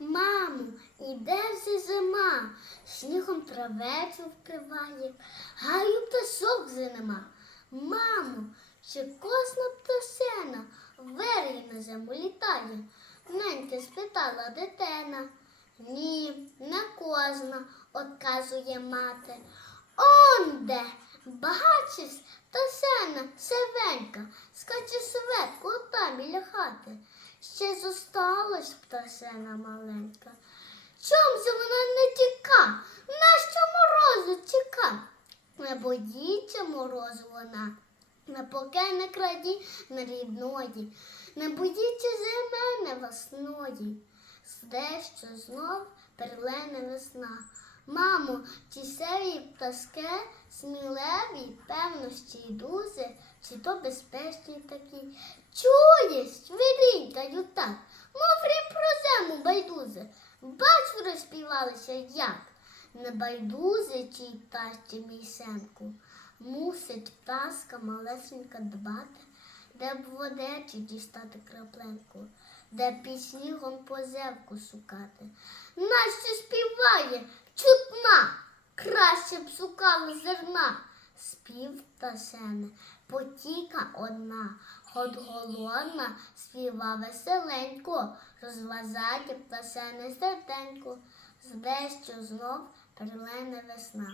Мамо, іде вже зима, снігом травецю вкриває, гаю пташок вже нема. Мамо, чи косна пташина вверхі на зиму літає? Ненька спитала дитина. Ні, не кожна, отказує мати. Он де, бачиш, пташина сивенька, скаче швидко там біля хати. Ще зосталась пташина маленька. Чом же вона не тіка? Нащо морозу чека? Не боїться морозу вона, не покине краді на рідної, не боїться зимени весної. Дещо знов перлене весна. Мамо, ті севі пташки, сміливі, певності й дузи, чи то безпечні такі. Чуєш, свирінькаю так, мов рім про зиму байдузи. Бач, розпівалися як. Не байдузи тій пташці мій Мусить птаска малесенька дбати, де б водичі дістати крапленьку, де під снігом позевку шукати. Нащо співає краще зерна. Спів та сене, потіка одна, От голодна співа веселенько, розвазає пташене серденько, з дещо знов перелене весна.